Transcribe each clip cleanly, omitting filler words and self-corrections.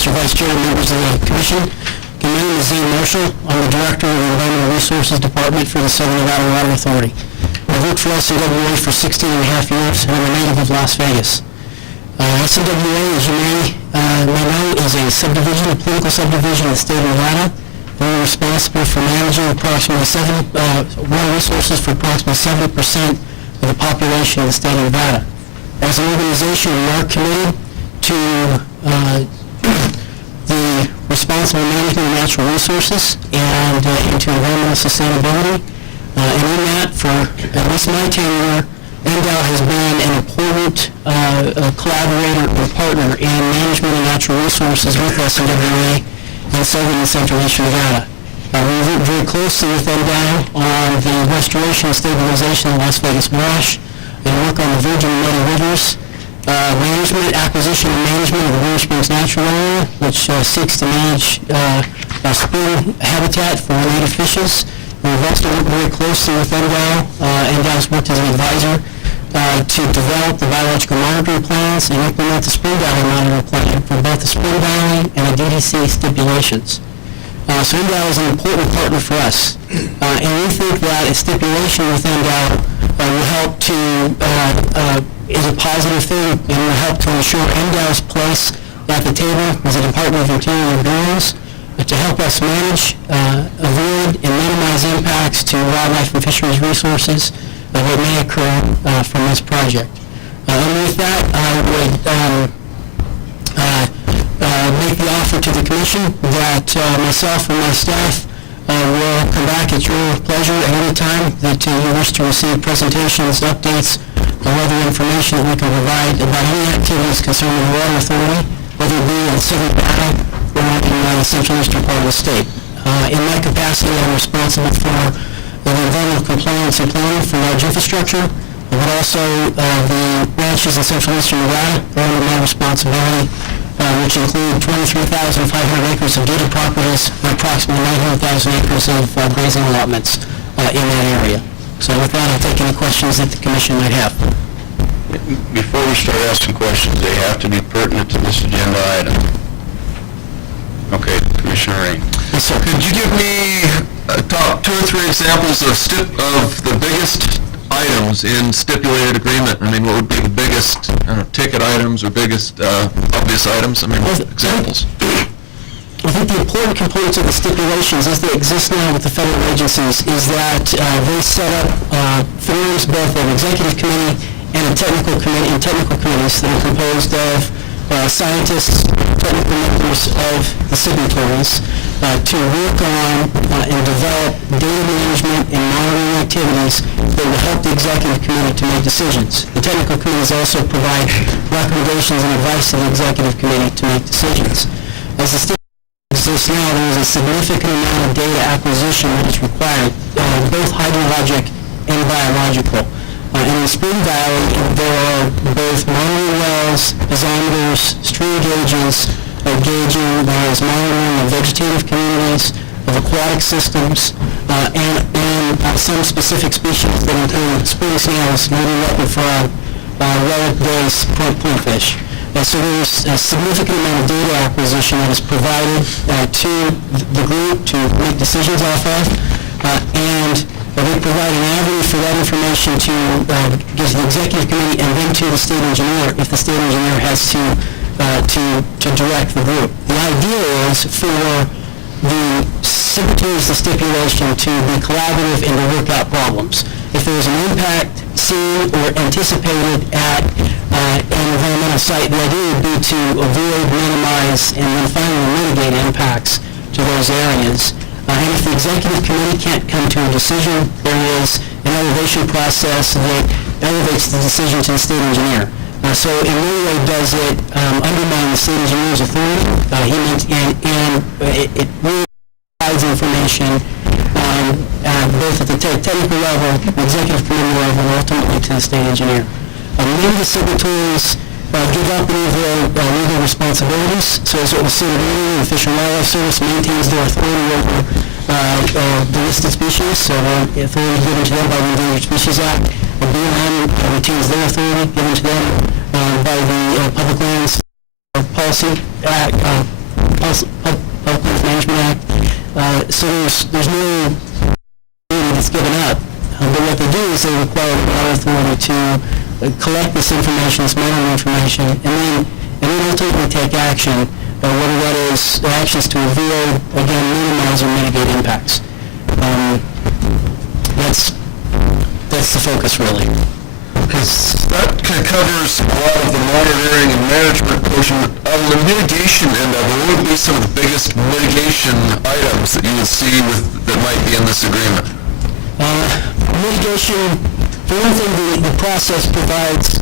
Mr. Vice Chair, members of the Commission. My name is Zane Marshall. I'm the Director of the Environmental Resources Department for the Southern Nevada Water Authority. I've worked for SNWA for 16 and a half years, and I'm a native of Las Vegas. SNWA, as you may know, is a subdivision, a political subdivision in the state of Nevada. We're responsible for managing approximately water resources for approximately 70% of the population of the state of Nevada. As an organization, we are committed to the responsible management of natural resources and into environmental sustainability. And in that, for at least my tenure, NDOW has been an important collaborator or partner in management of natural resources with SNWA in southern and central eastern Nevada. We work very closely with NDOW on the restoration and stabilization of the Las Vegas Wash and work on the Virgin and Muddy Rivers management, acquisition and management of the Warm Springs Natural Area, which seeks to manage spring habitat for native fishes. We've also worked very closely with NDOW. NDOW's worked as an advisor to develop the biological monitoring plans and implement the Spring Valley monitoring plan for both the Spring Valley and the DDC stipulations. So NDOW is an important partner for us. And we think that a stipulation with NDOW will help to, is a positive thing, and will help to ensure NDOW's place at the table as a Department of Interior and Bureaus to help us manage, avoid, and minimize impacts to wildlife and fisheries resources that may occur from this project. And with that, I would make the offer to the Commission that myself and my staff will come back at your pleasure at any time that you wish to receive presentations, updates, or other information that we can provide about any activities concerning the Water Authority, whether it be in Southern Nevada or in the central eastern part of the state. In my capacity, I'm responsible for the environmental compliance and planning for large infrastructure, but also the ranches in central eastern Nevada are under my responsibility, which include 23,500 acres of gated properties and approximately 900,000 acres of grazing allotments in that area. So with that, I'll take any questions that the Commission might have. Before we start asking questions, they have to be pertinent to this agenda item. Okay, Commissioner Rain. Yes, sir. Could you give me top 2 or 3 examples of the biggest items in stipulated agreement? I mean, what would be the biggest ticket items or biggest obvious items? I mean, examples. I think the important components of the stipulations as they exist now with the federal agencies is that they set up forms both of executive committee and a technical committee and technical committees that are composed of scientists, technical members of the signatories to work on and develop data management and monitoring activities that will help the executive committee to make decisions. The technical committees also provide recommendations and advice to the executive committee to make decisions. As the exists now, there is a significant amount of data acquisition that is required, both hydrologic and biological. And in Spring Valley, there are both monitoring wells, piezometers, stream gauges, gauging, there is monitoring of vegetative communities, of aquatic systems, and some specific species that include spring snails, northern leopard frog, relic bass, plankfish. And so there's a significant amount of data acquisition that is provided to the group to make decisions off of, and we provide an avenue for that information to give the executive committee and then to the state engineer if the state engineer has to direct the group. The idea is for the signatories of the stipulation to be collaborative and to work out problems. If there is an impact seen or anticipated at an environmental site, the idea would be to avoid, minimize, and then finally mitigate impacts to those areas. And if the executive committee can't come to a decision, there is an elevation process that elevates the decision to the state engineer. So in no way does it undermine the state engineer's authority. It really provides information both at the technical level, the executive committee level, and ultimately to the state engineer. Many of the signatories give up any of their legal responsibilities. So as it was stated earlier, the Fish and Wildlife Service maintains their authority over the listed species, so the authority given to them by the Endangered Species Act. The BLM retains their authority given to them by the Public Lands Policy Act, Public Lands Management Act. So there's no authority that's given up. But what they do is they require the water authority to collect this information, this modeling information, and then ultimately take action, whether that is actions to avoid, again, minimize or mitigate impacts. That's the focus, really. Because that kind of covers a lot of the monitoring and management portion. On the mitigation end of it, what would be some of the biggest mitigation items that you would see that might be in this agreement? Mitigation, for one thing, the process provides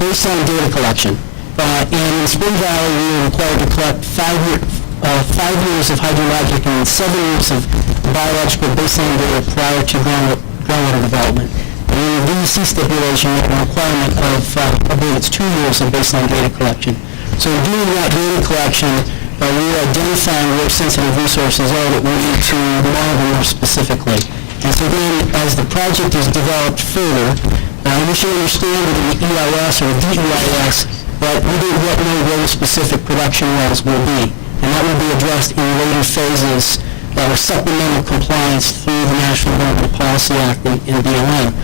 baseline data collection. And in Spring Valley, we are required to collect 5 years of hydrologic and 7 years of biological baseline data prior to groundwater development. And in the DEC stipulation, we have a requirement of, I believe it's 2 years of baseline data collection. So in doing that data collection, we are identifying where sensitive resources are that we need to monitor more specifically. And so then, as the project is developed further, we should understand that in the EIS or the DEIS that we don't yet know where the specific production wells will be. And that will be addressed in later phases or supplemental compliance through the National Environmental Policy Act and BLM.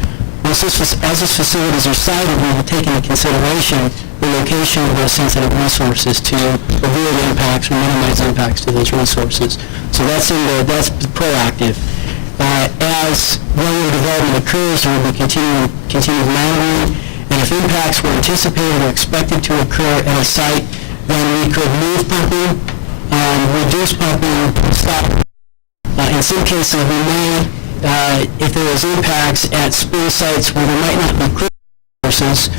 As these facilities are sited, we will take into consideration the location of those sensitive resources to avoid impacts or minimize impacts to those resources. So that's proactive. As groundwater development occurs, there will be continued monitoring, and if impacts were anticipated or expected to occur at a site, then we could move pumping, reduce pumping, stop. In some cases, we may, if there is impacts at spring sites where there might not be critical resources,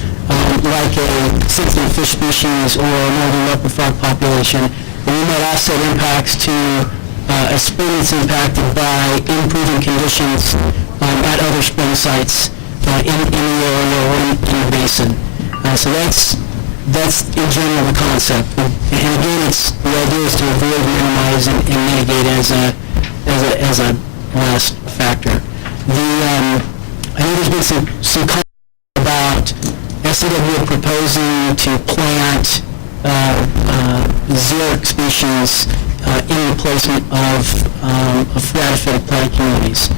like a sensitive fish species or a northern leopard frog population, then we might offset impacts to a spring that's impacted by improving conditions at other spring sites in the area or in the basin. So that's in general the concept. And again, the idea is to avoid, minimize, and mitigate as a last factor. I know there's been some comments about SNWA proposing to plant xeric species in replacement of phattophytic plant communities.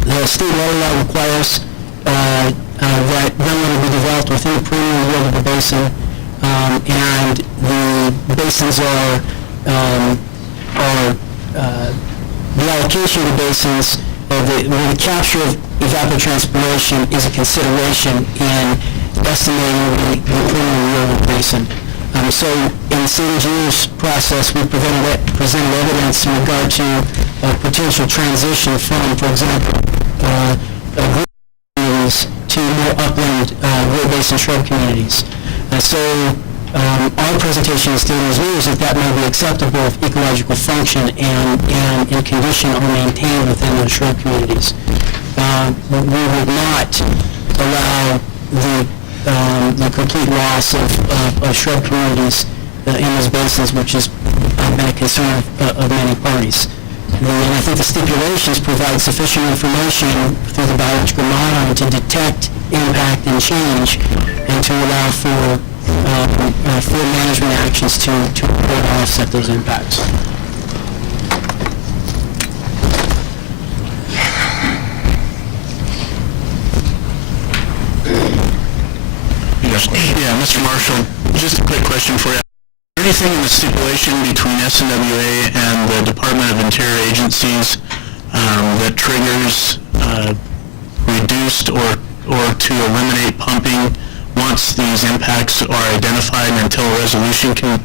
The state water law requires that groundwater be developed within the perimeter yield of the basin, and the basins are the allocation of the basins, the capture of evapotranspiration is a consideration in estimating the perimeter yield of the basin. So in the city engineer's process, we presented evidence in regard to potential transition from, for example, communities to more upland wood basin shrub communities. So our presentation to state engineers is that may be acceptable if ecological function and condition are maintained within those shrub communities. We would not allow the complete loss of shrub communities in those basins, which has been a concern of many parties. And I think the stipulations provide sufficient information through the biological modeling to detect impact and change, and to allow for management actions to offset those impacts. Yeah, Mr. Marshall, just a quick question for you. Is there anything in the stipulation between SNWA and the Department of Interior agencies that triggers reduced or to eliminate pumping once these impacts are identified until a resolution can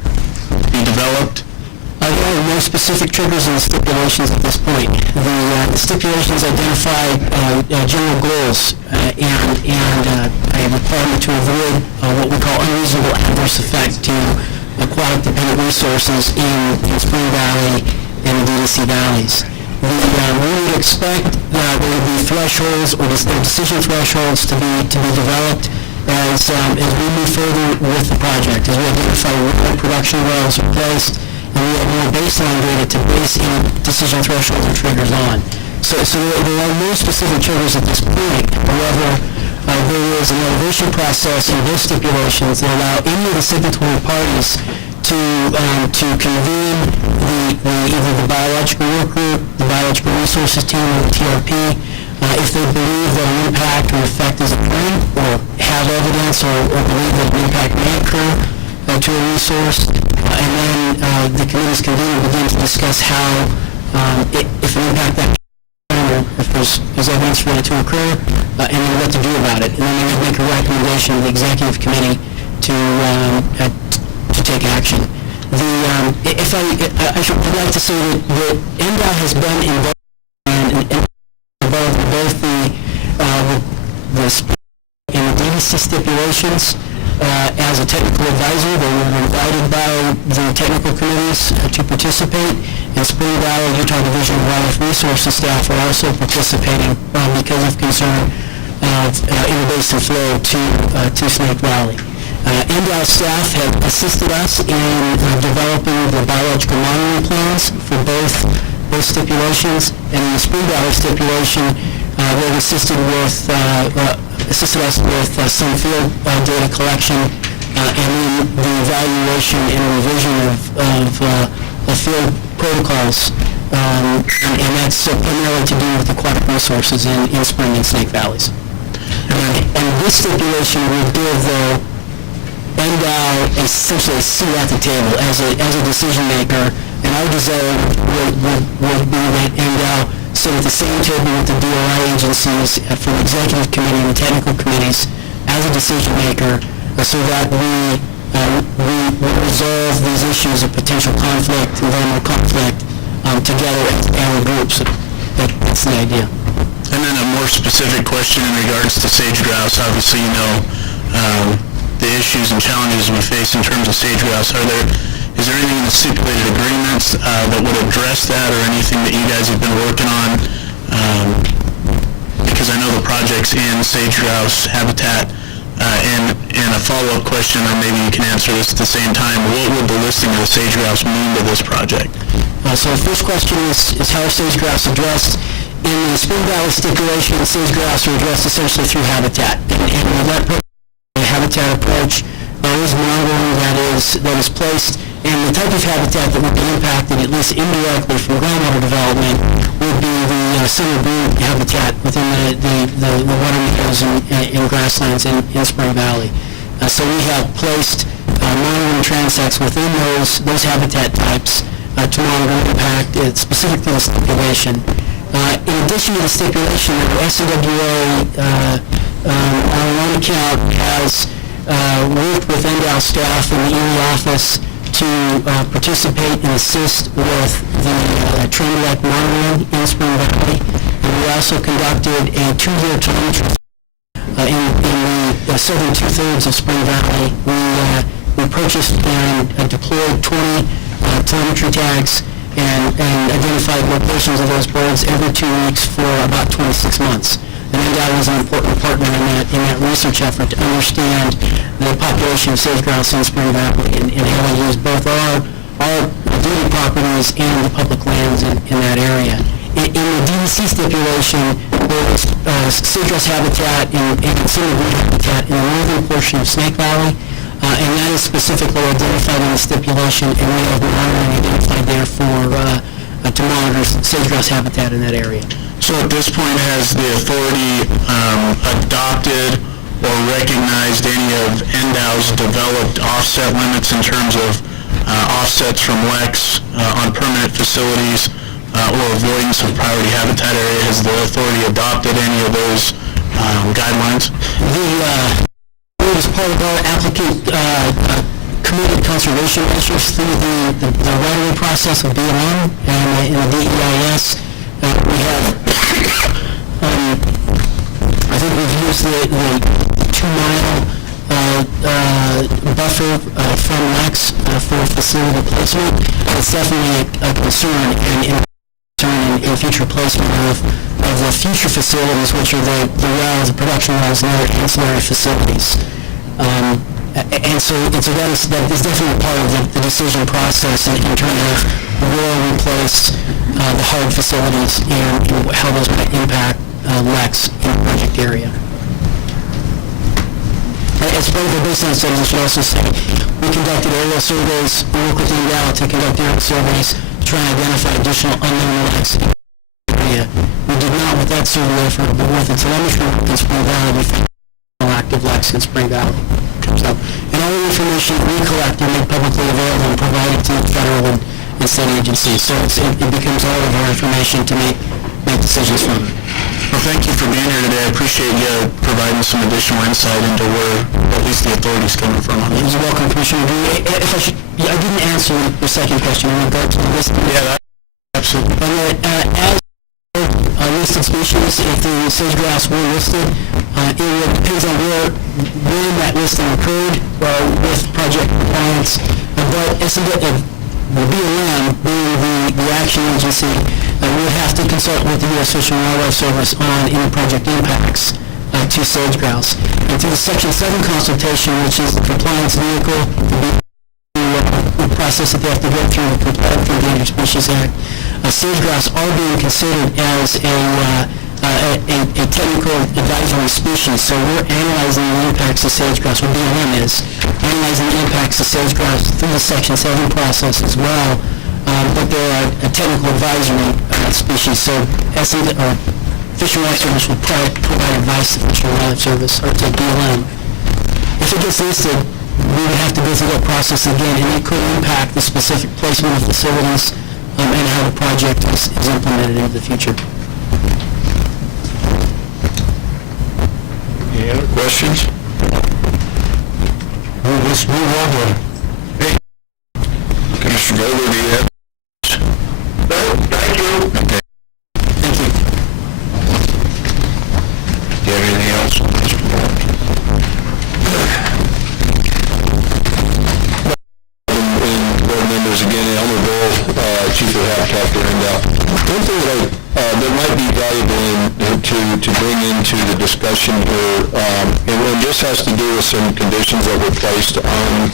be developed? There are no specific triggers in the stipulations at this point. The stipulations identify general goals and a requirement to avoid what we call unreasonable adverse effect to aquatic dependent resources in Spring Valley and the DDC valleys. We would expect there would be thresholds or decision thresholds to be developed as we move further with the project, as we identify where production wells are placed, and we have more baseline data to base any decision thresholds and triggers on. So there are no specific triggers at this point. However, there is an elevation process in those stipulations that allow any of the signatory parties to convene either the biological work group, the biological resources team, or the TRP, if they believe that an impact or effect is occurring, or have evidence or believe that an impact may occur to a resource, and then the committees convene and begin to discuss how, if an impact that or if there's evidence for it to occur, and then what to do about it. And then they would make a recommendation to the executive committee to take action. I'd like to say that NDOW has been involved in both the DVC stipulations as a technical advisor. They were invited by the technical committees to participate, and Spring Valley Utah Division of Wildlife Resources staff are also participating because of concern of inter-basin flow to Snake Valley. NDOW staff have assisted us in developing the biological monitoring plans for both stipulations, and in the Spring Valley stipulation, they've assisted us with some field data collection and then the evaluation and revision of field protocols, and that's primarily to do with aquatic resources in Spring and Snake Valleys. And this stipulation will give NDOW essentially a seat at the table as a decision maker, and our desire would be that NDOW sit at the same table with the DOI agencies for the executive committee and the technical committees as a decision maker, so that we resolve these issues of potential conflict, environmental conflict, together as our groups. That's the idea. And then a more specific question in regards to sage grouse. Obviously, you know the issues and challenges we face in terms of sage grouse. Is there anything in the stipulated agreements that would address that, or anything that you guys have been working on? Because I know the project's in sage grouse habitat. And a follow-up question, or maybe you can answer this at the same time, what would the listing of the sage grouse mean to this project? So the first question is how are sage grouse addressed? In the Spring Valley stipulation, sage grouse are addressed essentially through habitat. And with that habitat approach, there is monitoring that is placed, and the type of habitat that would be impacted, at least indirectly from groundwater development, would be the summer breed habitat within the water meadows and grasslands in Spring Valley. So we have placed monitoring transects within those habitat types to monitor impact specific to the stipulation. In addition to the stipulation, the SNWA on one account has worked with NDOW staff in the Erie office to participate and assist with the trend-like monitoring in Spring Valley. And we also conducted a 2-year telemetry in the southern two-thirds of Spring Valley. We purchased and deployed 20 telemetry tags and identified locations of those birds every 2 weeks for about 26 months. And NDOW was an important partner in that research effort to understand the population of sage grouse in Spring Valley and how they use both our duty properties and the public lands in that area. In the DVC stipulation, there was sage grouse habitat and summer breed habitat in the northern portion of Snake Valley, and that is specifically identified in the stipulation, and we have monitoring identified there to monitor sage grouse habitat in that area. So at this point, has the authority adopted or recognized any of NDOW's developed offset limits in terms of offsets from LECs on permanent facilities or avoidance of priority habitat area? Has the authority adopted any of those guidelines? As part of our applicant committed conservation measures through the right-of-way process of BLM and in the DEIS, we have, I think we've used the 2-mile buffer from LECs for facility placement. It's definitely a concern in future placement of the future facilities, which are the wells, the production wells, and other ancillary facilities. And so that is definitely part of the decision process in terms of where we place the hard facilities and how those might impact LECs in the project area. as part of the baseline studies, I should also say, we conducted aerial surveys, we worked with NDOW to conduct aerial surveys to try and identify additional unknown laxity area. We did not with that survey effort, but with the telemetry work in Spring Valley, we found active lax in Spring Valley. So, and all the information we collect and make publicly available and provided to the federal and state agencies. So it becomes all of our information to make decisions from. Well, thank you for being here today. I appreciate you providing some additional insight into where at least the authority's coming from on this. You're welcome, Commissioner. I didn't answer the second question in regard to the list. Yeah, absolutely. As listed species, if the sage-grouse were listed, it depends on when that listing occurred with project compliance. But the BLM, being the action agency, would have to consult with the U.S. Fish and Wildlife Service on any project impacts to sage-grouse. And through the Section 7 consultation, which is the compliance vehicle, the process that they have to go through to comply with the Endangered Species Act, sage-grouse are being considered as a technical advisory species. So we're analyzing the impacts of sage-grouse, what BLM is, analyzing the impacts of sage-grouse through the Section 7 process as well. But they're a technical advisory species, so Fish and Wildlife Service will provide advice to Fish and Wildlife Service, or to BLM. If it gets listed, we would have to go through that process again, and it could impact the specific placement of facilities and how the project is implemented into the future. Any other questions? Let's move on. Hey, Commissioner Golder, do you have? No, thank you. Okay. Thank you. Do you have anything else, Mr. Moore? And board members, again, Elmer, Chief of Habitat for NDOW. One thing that might be valuable to bring into the discussion here, and this has to do with some conditions that were placed on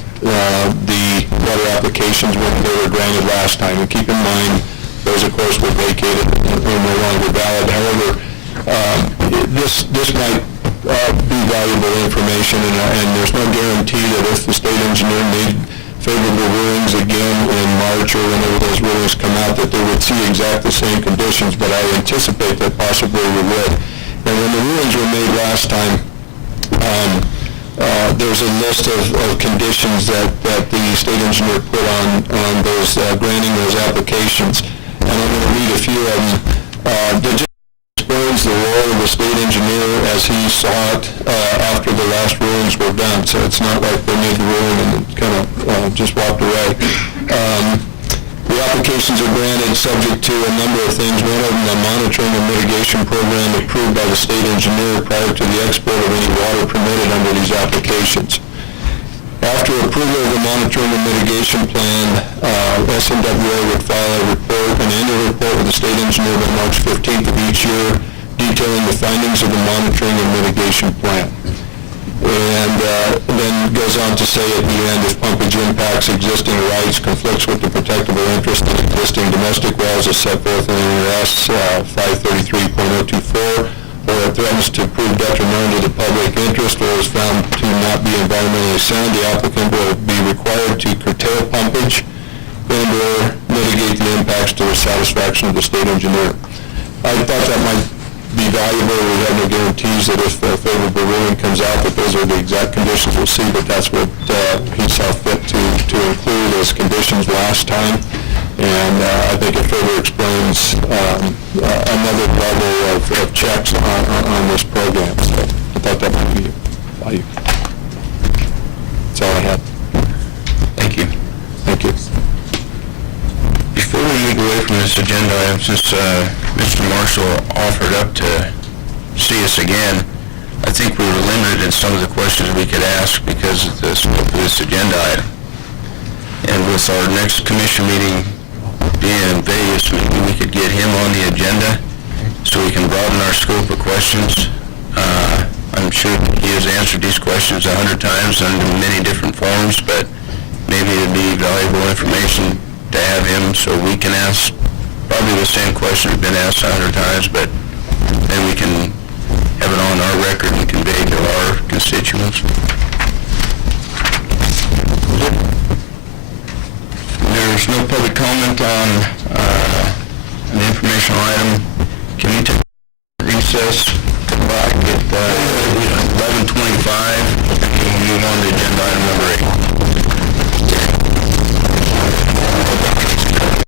the water applications when they were granted last time. And keep in mind, those, of course, were vacated and no longer valid. However, this might be valuable information, and there's no guarantee that if the state engineer made favorable rulings again in March or whenever those rulings come out, that they would see exactly the same conditions, but I anticipate that possibly we would. And when the rulings were made last time, there's a list of conditions that the state engineer put on those granting those applications, and I'm going to read a few of them. That just explains the role of the state engineer as he saw it after the last rulings were done. So it's not like they made the ruling and kind of just walked away. The applications are granted subject to a number of things. One of them, the monitoring and mitigation program approved by the state engineer prior to the export of any water permitted under these applications. After approval of the monitoring and mitigation plan, SNWA would file a report, an annual report with the state engineer by March 15th of each year, detailing the findings of the monitoring and mitigation plan. And then goes on to say at the end, if pumpage impacts existing rights, conflicts with the protectable interest in existing domestic wells as set forth in NRS 533.024, or it threatens to prove detrimental to the public interest or is found to not be environmentally sound, the applicant will be required to curtail pumpage and or mitigate the impacts to the satisfaction of the state engineer. I thought that might be valuable. We have no guarantees that if a favorable ruling comes out that those are the exact conditions we'll see, but that's what he saw fit to include as conditions last time. And I think it further explains another level of checks on this program. So I thought that might be valuable. That's all I have. Thank you. Thank you. Before we move away from this agenda item, since Mr. Marshall offered up to see us again, I think we were limited in some of the questions we could ask because of the scope of this agenda item. And with our next commission meeting being in Vegas, maybe we could get him on the agenda so we can broaden our scope of questions. I'm sure he has answered these questions 100 times under many different forms, but maybe it'd be valuable information to have him so we can ask probably the same question we've been asked 100 times, but then we can have it on our record and convey to our constituents. There's no public comment on an informational item. Can we take recess, come back at 11:25, and we'll move on to agenda item number 8?